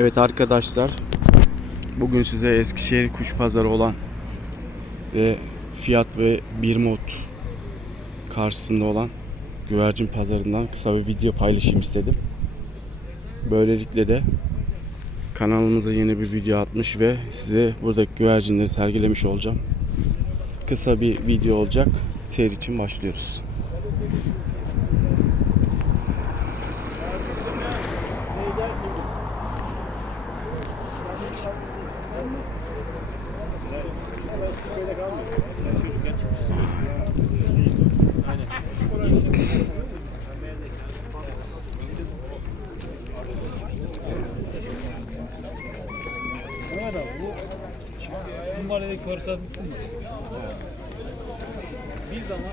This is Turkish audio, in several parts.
Evet arkadaşlar. Bugün size Eskişehir Kuş Pazarı olan ve fiyat ve bir mod karşısında olan güvercin pazarından kısa bir video paylaşayım istedim. Böylelikle de kanalımıza yeni bir video atmış ve size buradaki güvercinleri sergilemiş olacağım. Kısa bir video olacak. Seyir için başlıyoruz. Mehmet abi bu Kumbale'de körsen bitti mi? Bir zaman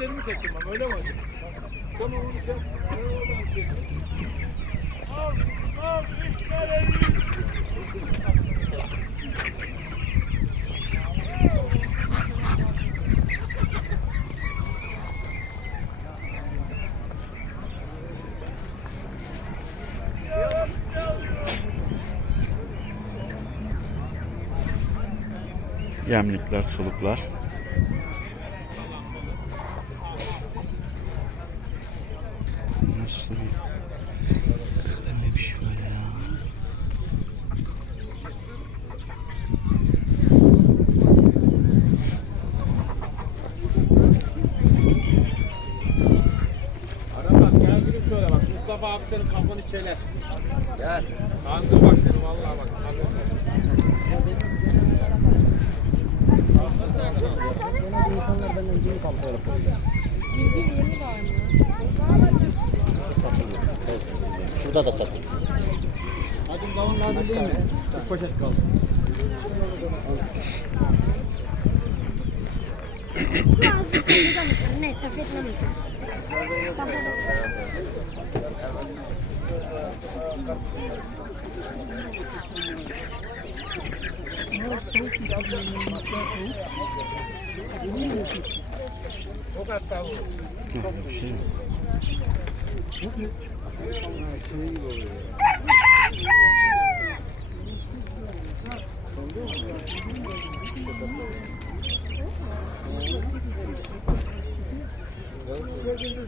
müşterimi kaçırmam öyle mi acaba? Tamam onu sen Al, al, tane Yemlikler, suluklar. Nasıl? Neymiş böyle ya? Ara bak gel gidip şöyle bak. Mustafa abi senin kafanı çeler. Gel. Kandır bak seni vallahi bak. İnsanlar benden geri kontrol yapıyor. Bildiğin yemi var mı? Şurada da satıyor. Hadi davul lazım değil mi? Bir poşet kaldı. Neyse fetlemesin. Hı, bir şey mi?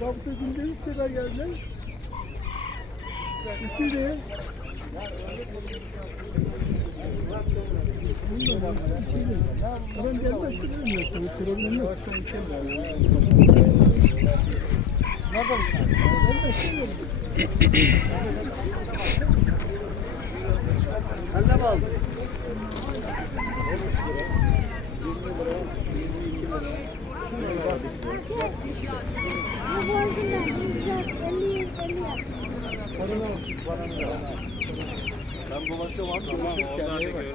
Zabıta günde üç sefer geldiler. Üçü de Adam gelmezse bilmiyorsun. Problem yok. Nereden Ben de istemiyorum. Bu orijinal. 50 50 Ben dolaşıyorum abi. Tamam, oradan görüşürüz.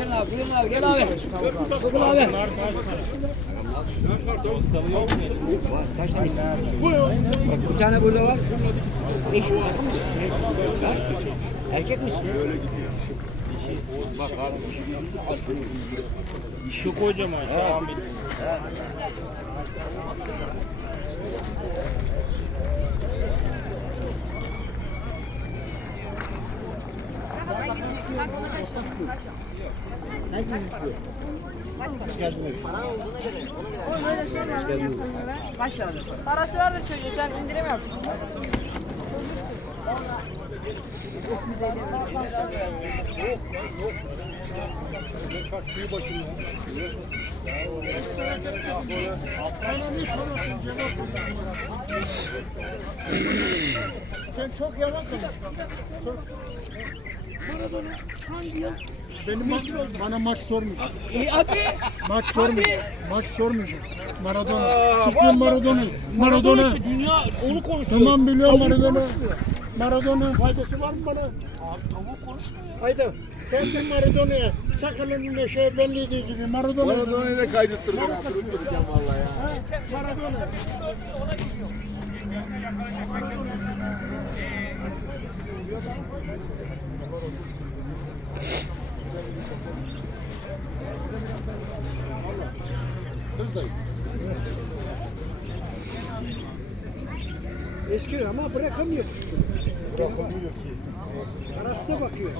Buyurun abi, buyurun abi, gel abi. Bugün abi. Bak bir tane burada var. Eş, erkek misin? Erkek misin? Böyle gidiyor. Bak abi. İşi kocaman şu an. Parası vardır çocuğun sen indirim yap. Bana ne soruyorsun cevap ver. Sen çok yalan konuştun. Maradona hangi yıl? Benim maç, bana maç sormayacak. İyi hadi. Maç sormayacak. Maç sormayacak. Maradona. Sıkıyor Maradona. Maradona. işte dünya onu konuşuyor. Tamam biliyorum Tavuk Maradona. konuşmuyor. Maradona faydası var mı bana? Abi tavuk konuşmuyor. Haydi. Sen de Maradona'ya sakalının şey belli değil gibi Maradona. Maradona'yı da kaydettiririm. vallahi ya. Maradona. Eski ama bırakamıyor kuşçu. Bırakamıyor ki. Parasına bakıyor.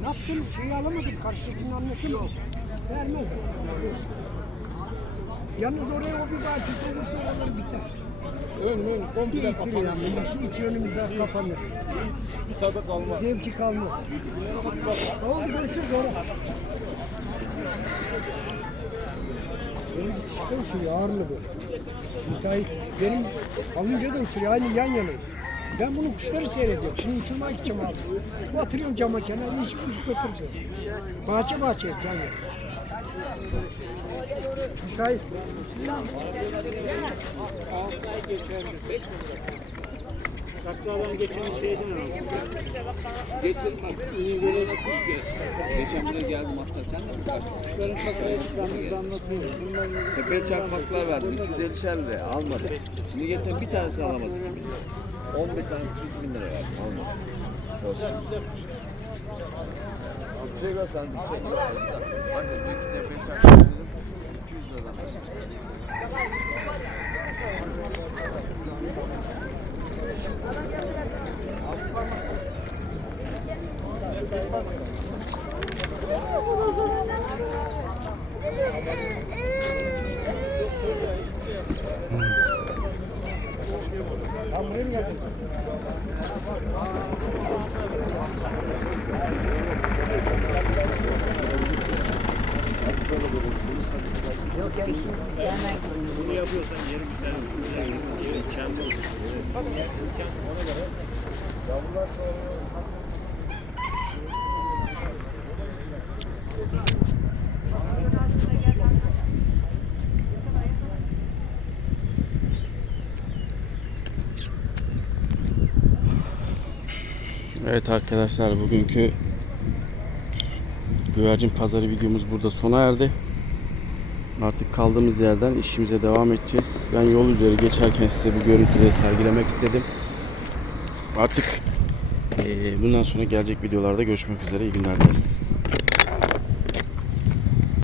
Ne yaptın? Şeyi alamadım. Karşıdakini anlaşılmıyor. Vermez. Yalnız oraya o bir bahçesi olursa oralar biter. Ön ön komple Bitir yani. İçi, içi önümüze kapanır. Bir tadı kalmaz. Zevki kalmaz. Oldu görüşürüz orada. Benim geçişte uçuruyor ağırlı bu. Müteahhit benim alınca da uçuruyor aynı yan yanayız. Ben bunu kuşları seyrediyorum. Şimdi uçurmaya gideceğim abi. Batırıyorum cama kenarına hiç kuş götürüyor. Bahçe bahçe yani. Müteahhit. Sakladan geçen şeyden bak böyle gel. Geçen bile geldim hatta sen de mi kaçtın? Kafaya çıkardığımızı anlatıyoruz. Tepeli çakmaklar verdim 250 şerle almadım. Şimdi getir bir tanesini alamadık. 11 tane kuş 3 bin lira verdim almadım. Olsun. Bir şey gösterdim bir şey. Bak tepeli çakmak dedim 200 liradan verdim. Evet arkadaşlar bugünkü güvercin pazarı videomuz burada sona erdi. Artık kaldığımız yerden işimize devam edeceğiz. Ben yol üzeri geçerken size bu görüntüleri sergilemek istedim. Artık bundan sonra gelecek videolarda görüşmek üzere. İyi günler dileriz.